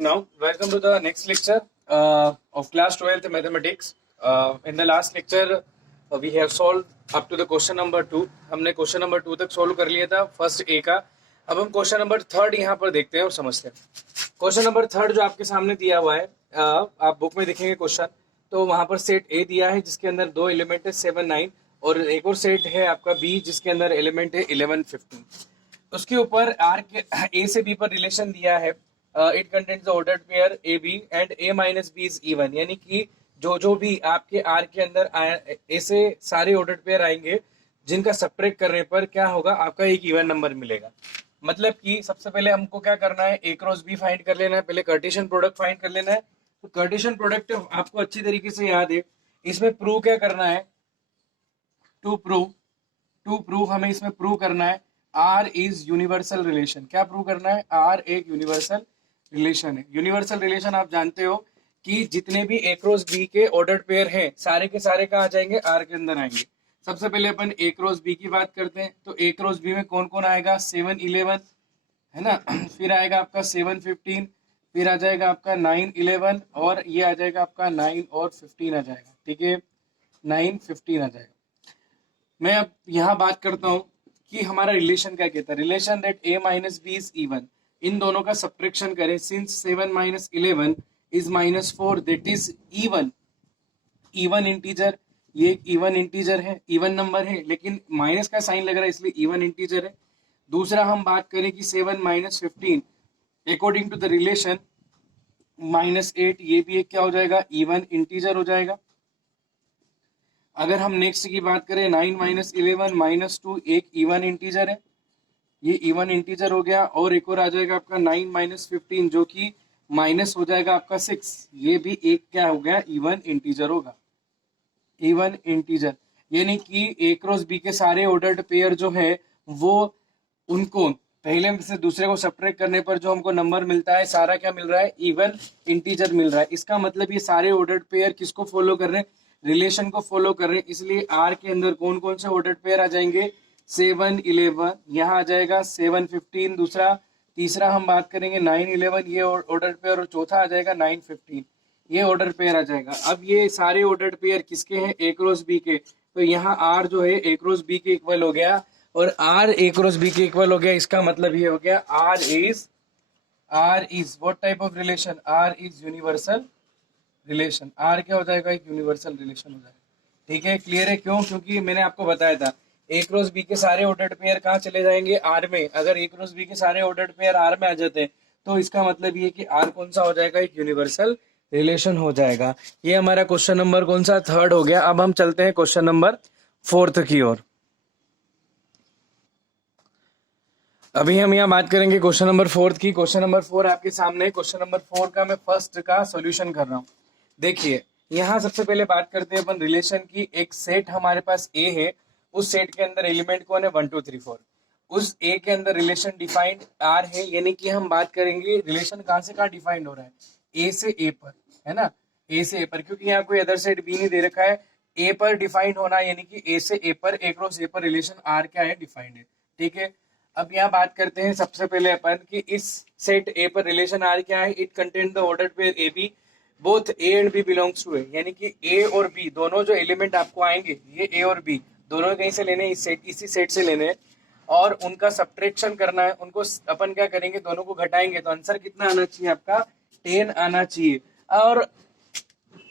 Now, welcome to the next lecture of class 12th mathematics. In the last lecture, we have solved up to the question number 2. हमने question number 2 तक solve कर लिया था first A का. अब हम question number 3 यहाँ पर देखते हैं और समझते हैं. क्वेश्चन नंबर 3 जो आपके सामने दिया हुआ है, आप बुक में देखेंगे क्वेश्चन, तो वहां पर सेट ए दिया है जिसके अंदर दो एलिमेंट है 7, 9, और एक और सेट है आपका बी जिसके अंदर एलिमेंट है 11, 15. उसके ऊपर आर के ए से बी पर रिलेशन दिया है. It contains the ordered pair A B and A minus B is even, यानी कि जो भी आपके आर के अंदर ऐसे सारे ऑर्डर्ड पेयर आएंगे जिनका सब्ट्रैक्ट करने पर क्या होगा, आपका एक इवन नंबर मिलेगा. मतलब कि सबसे पहले हमको क्या करना है, ए क्रॉस बी फाइंड कर लेना है, पहले कार्टेशियन प्रोडक्ट फाइंड कर लेना है. तो कार्टेशियन प्रोडक्ट आपको अच्छी तरीके से याद है. इसमें प्रूव क्या करना है, टू प्रूव हमें इसमें प्रूव करना है आर इज यूनिवर्सल रिलेशन. क्या प्रूव करना है, आर एक यूनिवर्सल रिलेशन है. यूनिवर्सल रिलेशन आप जानते हो कि जितने भी ए क्रॉस बी के ऑर्डर्ड पेयर हैं सारे के सारे कहाँ आ जाएंगे, आर के अंदर आएंगे. सबसे पहले अपन ए क्रॉस बी की बात करते हैं. तो ए क्रॉस बी में कौन कौन आएगा, 7, 11 है ना. फिर आएगा आपका 7, 15, फिर आ जाएगा आपका 9, 11, और ये आ जाएगा आपका 9 और 15 आ जाएगा. ठीक है, 9, 15 आ जाएगा. मैं अब यहाँ बात करता हूँ कि हमारा रिलेशन क्या कहता है. Relation that A minus B is even. इन दोनों का सब्ट्रैक्शन करें. Since 7 minus 11 is -4, that is even. Even integer, ये इवन इंटीजर है, इवन नंबर है, लेकिन माइनस का साइन लग रहा है इसलिए इवन इंटीजर है. दूसरा हम बात करें कि 7 minus 15 according to the relation -8, ये भी एक क्या हो जाएगा, इवन इंटीजर हो जाएगा. अगर हम नेक्स्ट की बात करें 9 माइनस 11 -2, एक इवन इंटीजर है, ये इवन इंटीजर हो गया. और एक और आ जाएगा आपका 9 माइनस 15 जो कि माइनस हो जाएगा आपका 6, ये भी एक क्या हो गया, इवन इंटीजर होगा. इवन इंटीजर यानी कि ए क्रॉस बी के सारे ऑर्डर्ड पेयर जो है वो उनको पहले से दूसरे को सब्ट्रैक्ट करने पर जो हमको नंबर मिलता है सारा क्या मिल रहा है, इवन इंटीजर मिल रहा है. इसका मतलब ये सारे ऑर्डर्ड पेयर किसको फॉलो कर रहे हैं, रिलेशन को फॉलो कर रहे हैं. इसलिए आर के अंदर कौन कौन से ऑर्डर्ड पेयर आ जाएंगे, 7, 11, यहाँ आ जाएगा 7, 15 दूसरा. तीसरा हम बात करेंगे 9, 11, ये ऑर्डर्ड पेयर, और चौथा आ जाएगा 9, 15, ये ऑर्डर पेयर आ जाएगा. अब ये सारे ऑर्डर्ड पेयर किसके हैं, ए क्रॉस बी के. तो यहाँ आर जो है ए क्रॉस बी के इक्वल हो गया, और आर ए क्रॉस बी के इक्वल हो गया. इसका मतलब ये हो गया R is what type of relation, R is universal relation. R क्या हो जाएगा, एक यूनिवर्सल रिलेशन हो जाएगा. ठीक है, क्लियर है. क्यों, क्योंकि मैंने आपको बताया था ए क्रॉस बी के सारे ऑर्डर्ड पेयर कहाँ चले जाएंगे, आर में. अगर ए क्रॉस बी के सारे ऑर्डर्ड पेयर आर में आ जाते हैं तो इसका मतलब ये कि आर कौन सा हो जाएगा, एक यूनिवर्सल रिलेशन हो जाएगा. ये हमारा क्वेश्चन नंबर कौन सा, 3rd हो गया. अब हम चलते हैं क्वेश्चन नंबर 4th की ओर. अभी हम यहाँ बात करेंगे क्वेश्चन नंबर 4 की. क्वेश्चन नंबर 4 आपके सामने. क्वेश्चन नंबर 4 का मैं फर्स्ट का सॉल्यूशन कर रहा हूँ. देखिए यहाँ सबसे पहले बात करते हैं अपन रिलेशन की. एक सेट हमारे पास ए है, उस सेट के अंदर एलिमेंट कौन है, 1, 2, 3, 4. उस ए के अंदर रिलेशन डिफाइंड आर है, यानी कि हम बात करेंगे रिलेशन कहाँ से कहाँ डिफाइंड हो रहा है, ए से ए पर, है ना. ए से ए पर, क्योंकि यहाँ कोई अदर सेट बी नहीं दे रखा है. ए पर डिफाइंड होना यानी कि ए से ए पर, ए क्रॉस ए पर रिलेशन आर क्या है, डिफाइंड है. ठीक है, अब यहाँ बात करते हैं सबसे पहले अपन कि इस सेट ए पर रिलेशन आर क्या है. It contain the ordered pair A B, both A and B belongs to A. यानी कि ए और बी दोनों जो एलिमेंट आपको आएंगे, ये ए और बी दोनों कहीं से लेने, इस सेट, इसी सेट से लेने, और उनका सब्ट्रैक्शन करना है. उनको अपन क्या करेंगे, दोनों को घटाएंगे तो आंसर कितना आना चाहिए आपका, 10 आना चाहिए. और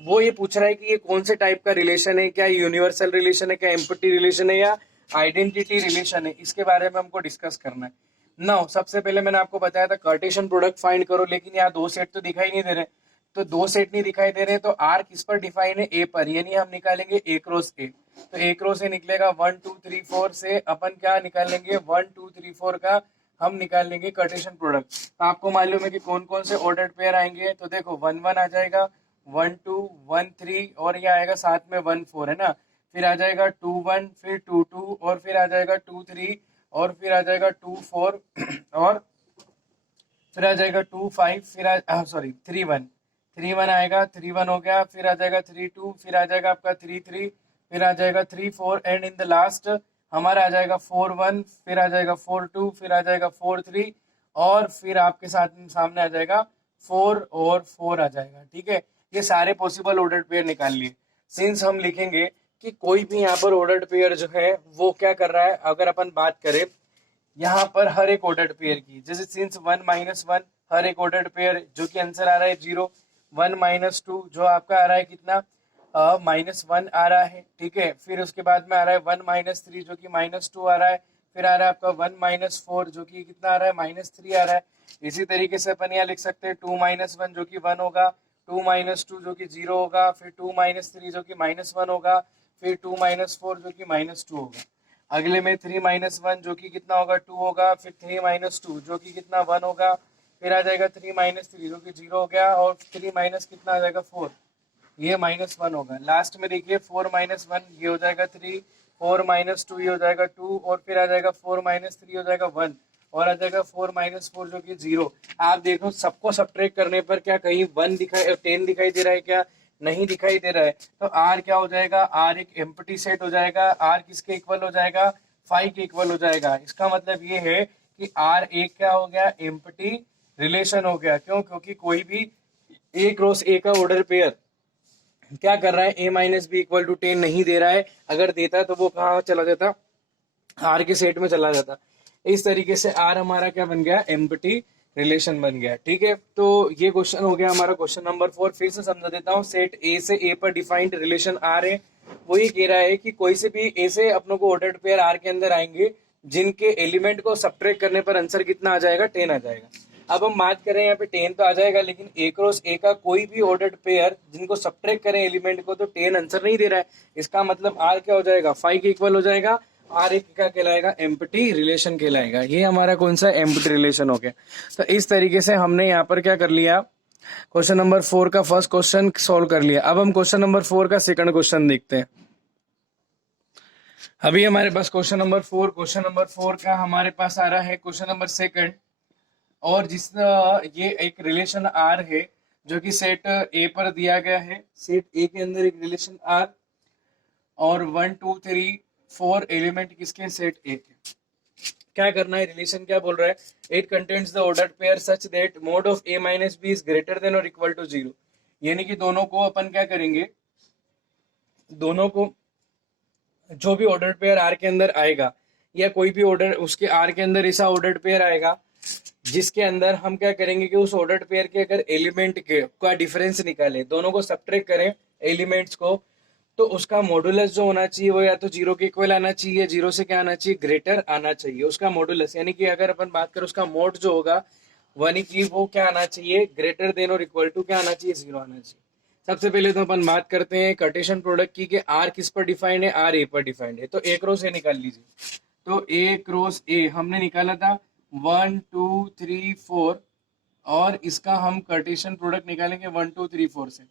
वो ये पूछ रहा है कि ये कौन से टाइप का रिलेशन है, क्या यूनिवर्सल रिलेशन है, क्या एम्पटी रिलेशन है, या आइडेंटिटी रिलेशन है, इसके बारे में हमको डिस्कस करना है. नाउ सबसे पहले मैंने आपको बताया था कार्टेशियन प्रोडक्ट फाइंड करो, लेकिन यहाँ दो सेट तो दिखाई नहीं दे रहे. तो दो सेट नहीं दिखाई दे रहे तो आर किस पर डिफाइन है, ए पर, यानी हम निकालेंगे ए क्रॉस ए. तो ए क्रॉस ए निकलेगा 1, 2, 3, 4 से अपन क्या निकालेंगे, 1, 2, 3, 4 का हम निकाल लेंगे कार्टेशियन प्रोडक्ट. तो आपको मालूम है कि कौन कौन से ऑर्डर्ड पेयर आएंगे. तो देखो 1, 1 आ जाएगा, 1, 2, 1, 3, और ये आएगा साथ में 1, 4, है ना. फिर आ जाएगा 2, 1, फिर 2, 2, और फिर आ जाएगा 2, 3, और फिर आ जाएगा 2, 4, और फिर आ जाएगा 2, 5, फिर 3, 1, 3, 1 आएगा, 3, 1 हो गया. फिर आ जाएगा 3, 2, फिर आ जाएगा आपका 3, 3, फिर आ जाएगा 3, 4, एंड इन द लास्ट हमारा आ जाएगा 4, 1, फिर आ जाएगा 4, 2, फिर आ जाएगा 4, 3, और फिर आपके साथ सामने आ जाएगा 4 और 4 आ जाएगा। ठीक है, ये सारे पॉसिबल ऑर्डर्ड पेयर निकाल लिए। सिंस हम लिखेंगे कि कोई भी यहाँ पर ऑर्डर्ड पेयर जो है वो क्या कर रहा है, अगर अपन बात करें यहाँ पर हर एक ऑर्डर्ड पेयर की, जैसे सिंस 1 - 1 हर एक ऑर्डर्ड पेयर, जो कि आंसर आ रहा है 0। 1 - 2 जो आपका आ रहा है कितना, -1 आ रहा है। ठीक है, फिर उसके बाद में आ रहा है 1 - 3 जो कि -2 आ रहा है। फिर आ रहा है आपका 1 - 4 जो कि कितना आ रहा है, -3 आ रहा है। इसी तरीके से अपन यहाँ लिख सकते हैं 2 - 1 जो कि 1 होगा, 2 - 2 जो कि 0 होगा, फिर 2 - 3 जो कि -1 होगा, फिर 2 - 4 जो कि -2 होगा। अगले में 3 - 1 जो कि कितना होगा, 2 होगा, फिर 3 - 2 जो कि कितना 1 होगा, फिर आ जाएगा 3 - 3 जो कि 0 हो गया, और 3 माइनस कितना आ जाएगा 4, ये -1 होगा। लास्ट में देखिए 4 - 1 ये हो जाएगा 3, 4 - 2 ये हो जाएगा 2, और फिर आ जाएगा 4 - 3 हो जाएगा 1, और आ जाएगा 4 - 4 जो कि 0। आप देखो सबको सब्ट्रैक्ट करने पर क्या कहीं 1 दिखाई 10 दिखाई दे रहा है, क्या नहीं दिखाई दे रहा है। तो आर क्या हो जाएगा, आर एक एम्प्टी सेट हो जाएगा। आर किसके इक्वल हो जाएगा, 5 के इक्वल हो जाएगा। इसका मतलब ये है कि आर एक क्या हो गया, एम्प्टी रिलेशन हो गया। क्यों, क्योंकि कोई भी ए क्रॉस ए का ऑर्डर पेयर क्या कर रहा है, a - b = 10 नहीं दे रहा है। अगर देता तो वो कहाँ चला जाता, आर के सेट में चला जाता। इस तरीके से आर हमारा क्या बन गया, एम्प्टी रिलेशन बन गया। ठीक है, तो ये क्वेश्चन हो गया हमारा क्वेश्चन नंबर 4। फिर से समझा देता हूँ। सेट ए से ए पर डिफाइंड रिलेशन आर है। वो ये कह रहा है कि कोई से भी ए से अपनों को ऑर्डर्ड पेयर आर के अंदर आएंगे जिनके एलिमेंट को सब्ट्रैक्ट करने पर आंसर कितना आ जाएगा, 10 आ जाएगा। अब हम बात करें यहाँ पे 10 तो आ जाएगा, लेकिन ए क्रॉस ए का कोई भी ऑर्डर्ड पेयर जिनको सब्ट्रैक्ट करें एलिमेंट को, तो 10 आंसर नहीं दे रहा है। इसका मतलब आर क्या हो जाएगा, 5 के इक्वल हो जाएगा। आर एक क्या कहलाएगा, एम्प्टी रिलेशन कहलाएगा। ये हमारा कौन सा एम्प्टी रिलेशन हो गया। तो इस तरीके से हमने यहाँ पर क्या कर लिया, क्वेश्चन नंबर 4 का फर्स्ट क्वेश्चन सॉल्व कर लिया। अब हम क्वेश्चन नंबर 4 का सेकंड क्वेश्चन देखते हैं। अभी हमारे पास क्वेश्चन नंबर 4 का हमारे पास आ रहा है क्वेश्चन नंबर सेकंड, और जिस ये एक रिलेशन आर है जो कि सेट ए पर दिया गया है। सेट ए के अंदर एक रिलेशन आर, और 1 2 3 4 एलिमेंट किसके, सेट ए के। क्या करना है, रिलेशन क्या बोल रहा है, it contains the ordered pair such that mode of a - b is greater than और इक्वल टू 0। यानी कि दोनों को अपन क्या करेंगे, दोनों को जो भी ऑर्डर्ड पेयर आर के अंदर आएगा, या कोई भी ऑर्डर उसके आर के अंदर ऐसा ऑर्डर्ड पेयर आएगा जिसके अंदर हम क्या करेंगे कि उस ऑर्डर्ड पेयर के अगर एलिमेंट के का डिफरेंस निकाले, दोनों को सब्ट्रैक्ट करें एलिमेंट्स को, तो उसका मॉडुलस जो होना चाहिए वो या तो 0 के इक्वल आना चाहिए, 0 से क्या आना चाहिए, ग्रेटर आना चाहिए उसका मॉडुलस। यानी कि अगर अपन बात करें उसका मोड जो होगा 1 की, वो क्या आना चाहिए, ग्रेटर देन और इक्वल टू क्या आना चाहिए, 0 आना चाहिए। सबसे पहले तो अपन बात करते हैं कार्टेशियन प्रोडक्ट की, कि आर किस पर डिफाइंड है, आर ए पर डिफाइंड है। तो ए क्रॉस ए निकाल लीजिए। तो ए क्रॉस ए हमने निकाला था 1 2 3 4, और इसका हम कार्टेशियन प्रोडक्ट निकालेंगे 1 2 3 4 से।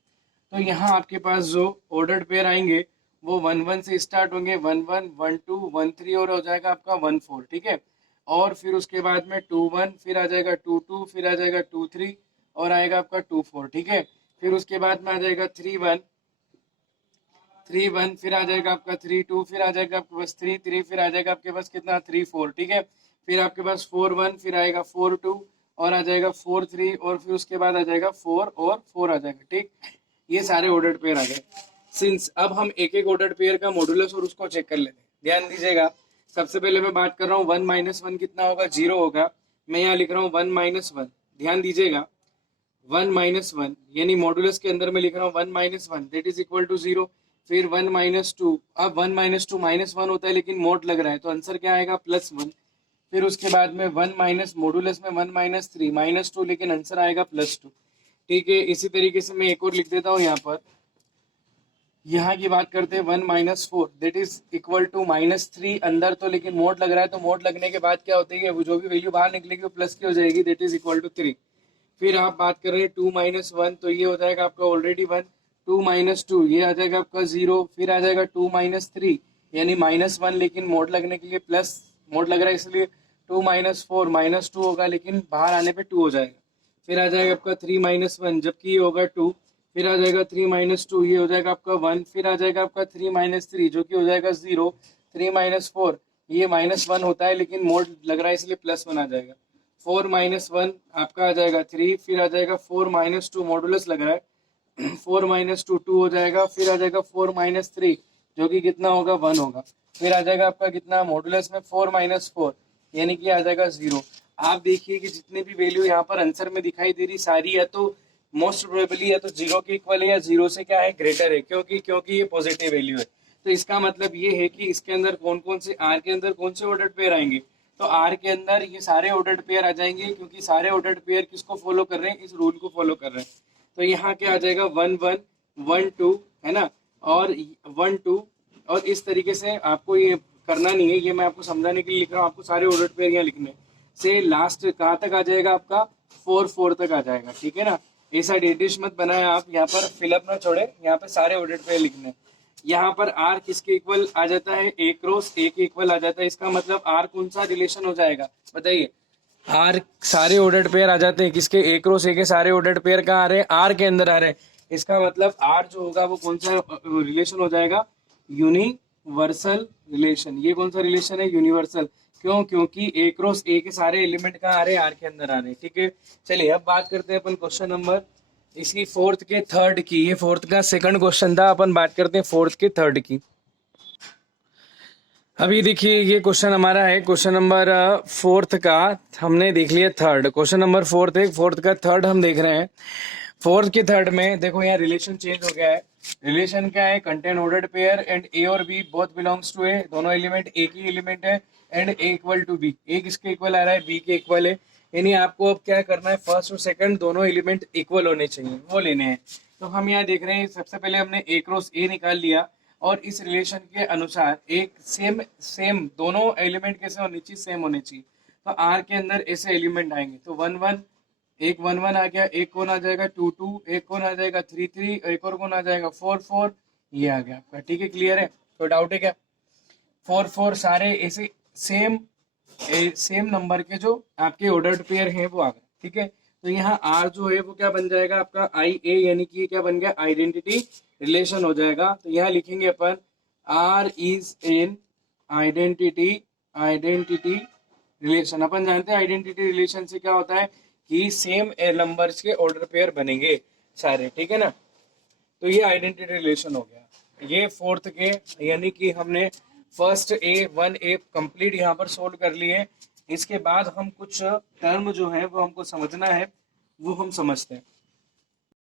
तो यहाँ आपके पास जो ऑर्डर्ड पेयर आएंगे वो 1 1 से स्टार्ट होंगे, 1 1 1 2 1 3, और हो जाएगा आपका 1 4। ठीक है, और फिर उसके बाद में 2 1, फिर आ जाएगा 2 2, फिर आ जाएगा 2 3, और आएगा आपका 2 4। ठीक है, फिर उसके बाद में आ जाएगा 3 1 3 1, फिर आ जाएगा आपका 3 2, फिर आ जाएगा आपके पास 3 3, फिर आ जाएगा आपके पास कितना 3 4। ठीक है, फिर आपके पास 4 1, फिर आएगा 4 2, और आ जाएगा 4 3, और फिर उसके बाद आ जाएगा 4 और 4 आ जाएगा। ठीक, ये सारे ऑर्डर्ड पेयर आ गए। सिंस अब हम एक एक ऑर्डर्ड पेयर का मॉडुलस और उसको चेक कर लेते हैं, ध्यान दीजिएगा। सबसे पहले मैं बात कर रहा हूँ 1 - 1 कितना होगा, 0 होगा। मैं यहाँ लिख रहा हूँ 1 - 1, ध्यान दीजिएगा। 1 - 1 यानी मॉडुलस के अंदर मैं लिख रहा हूँ 1 - 1 दैट इज इक्वल टू 0। फिर 1 - 2, अब 1 - 2 -1 होता है लेकिन मोड लग रहा है, तो आंसर क्या आएगा, +1। फिर उसके बाद में 1 माइनस मॉडुलस में 1 - 3 -2, लेकिन आंसर आएगा +2। ठीक है, इसी तरीके से मैं एक और लिख देता हूँ यहाँ पर। यहाँ की बात करते हैं 1 - 4 दैट इज इक्वल टू -3 अंदर, तो लेकिन मोड लग रहा है, तो मोड लगने के बाद क्या होती है, वो जो भी वैल्यू बाहर निकलेगी वो प्लस की हो जाएगी, दैट इज इक्वल टू 3। फिर आप बात कर रहे हैं 2 - 1, तो ये हो जाएगा आपका ऑलरेडी 1। 2 - 2 ये आ जाएगा आपका 0। फिर आ जाएगा 2 - 3 यानी -1, लेकिन मोड लगने के लिए प्लस मोड लग रहा है इसलिए 2 - 4 -2 होगा, लेकिन बाहर आने पे 2 हो जाएगा। फिर आ जाएगा आपका 3 - 1 जबकि ये होगा 2। फिर आ जाएगा 3 - 2 ये हो जाएगा आपका 1। फिर आ जाएगा आपका 3 - 3 जो कि हो जाएगा 0। 3 - 4 ये -1 होता है लेकिन मोड लग रहा है इसलिए +1 आ जाएगा। 4 माइनस 1 आपका आ जाएगा 3, फिर आ जाएगा 4 माइनस 2, मॉडुलस लग रहा है 4 माइनस 2 2 हो जाएगा, फिर आ जाएगा 4 माइनस 3 जो कि कितना होगा 1 होगा, फिर आ जाएगा आपका कितना मॉडुलस में 4 माइनस 4 यानी कि आ जाएगा 0। आप देखिए कि जितने भी वैल्यू यहाँ पर आंसर में दिखाई दे रही सारी या तो मोस्ट प्रोबेबली या तो 0 के इक्वल है या 0 से क्या है ग्रेटर है, क्योंकि ये पॉजिटिव वैल्यू है। तो इसका मतलब ये है कि इसके अंदर कौन कौन से आर के अंदर कौन से ऑर्डर्ड पेयर आएंगे, तो आर के अंदर ये सारे ऑर्डर्ड पेयर आ जाएंगे, क्योंकि सारे ऑर्डर्ड पेयर किसको फॉलो कर रहे हैं, इस रूल को फॉलो कर रहे हैं। तो यहाँ क्या आ जाएगा 1 1 1 2 है ना, और 1 2, और इस तरीके से आपको ये करना नहीं है, ये मैं आपको समझाने के लिए लिख रहा हूँ, आपको सारे ऑर्डर्ड पेयर यहाँ लिखने से लास्ट कहाँ तक आ जाएगा आपका 4 4 तक आ जाएगा, ठीक है ना। ऐसा डेटिश मत बनाए आप, यहाँ पर फिलअप ना छोड़े, यहाँ पर सारे ऑर्डर्ड पेयर लिखने। यहाँ पर आर किसके इक्वल आ जाता है, ए क्रॉस ए के इक्वल आ जाता है, इसका मतलब आर कौन सा रिलेशन हो जाएगा बताइए। आर सारे ऑर्डर्ड पेयर आ जाते हैं किसके, ए क्रॉस ए के सारे ऑर्डर्ड पेयर कहाँ आ रहे हैं, आर के अंदर आ रहे हैं। इसका मतलब आर जो होगा वो कौन सा रिलेशन हो जाएगा, यूनिवर्सल रिलेशन। ये कौन सा रिलेशन है, यूनिवर्सल। क्यों, क्योंकि ए क्रॉस ए के सारे एलिमेंट कहाँ आ रहे हैं, आर के अंदर आ रहे हैं, ठीक है। चलिए अब बात करते हैं अपन क्वेश्चन नंबर इसकी फोर्थ के थर्ड की। ये फोर्थ का सेकंड क्वेश्चन था, अपन बात करते हैं फोर्थ के थर्ड की। अभी देखिए ये क्वेश्चन हमारा है क्वेश्चन नंबर फोर्थ का, हमने देख लिया थर्ड, क्वेश्चन नंबर फोर्थ है, फोर्थ का थर्ड हम देख रहे हैं। फोर्थ के थर्ड में देखो यहाँ रिलेशन चेंज हो गया है। रिलेशन क्या है, contain ordered pair and A और B both belongs to A, दोनों एलिमेंट ए की एलिमेंट है, and A equal to B, A किसके इक्वल आ रहा है, बी के इक्वल है। यानी आपको अब क्या करना है, फर्स्ट और सेकंड दोनों एलिमेंट इक्वल होने चाहिए, वो लेने हैं। तो हम यहाँ देख रहे हैं सबसे पहले हमने ए क्रॉस ए निकाल लिया, और इस रिलेशन के अनुसार एक सेम सेम दोनों एलिमेंट कैसे होने चाहिए, सेम होने चाहिए। तो आर के अंदर ऐसे एलिमेंट आएंगे, तो 1 1 एक 1 1 आ गया, एक कौन आ जाएगा 2 2, एक कौन आ जाएगा 3 3, एक और कौन आ जाएगा 4 4, ये आ गया आपका, ठीक है। क्लियर है, कोई डाउट है क्या। 4 4 सारे ऐसे सेम नंबर के जो आपके ऑर्डर्ड पेयर हैं वो आ गए, ठीक है। तो यहाँ आर जो है वो क्या बन जाएगा आपका आई ए, यानी कि क्या बन गया, आइडेंटिटी रिलेशन हो जाएगा। तो यहाँ लिखेंगे अपन R is an identity relation. अपन जानते हैं आइडेंटिटी रिलेशन से क्या होता है कि सेम नंबर्स के ऑर्डर पेयर बनेंगे सारे, ठीक है ना। तो ये आइडेंटिटी रिलेशन हो गया ये फोर्थ के, यानी कि हमने फर्स्ट ए 1 ए कंप्लीट यहाँ पर सोल्व कर लिए। इसके बाद हम कुछ टर्म जो है वो हमको समझना है, वो हम समझते हैं।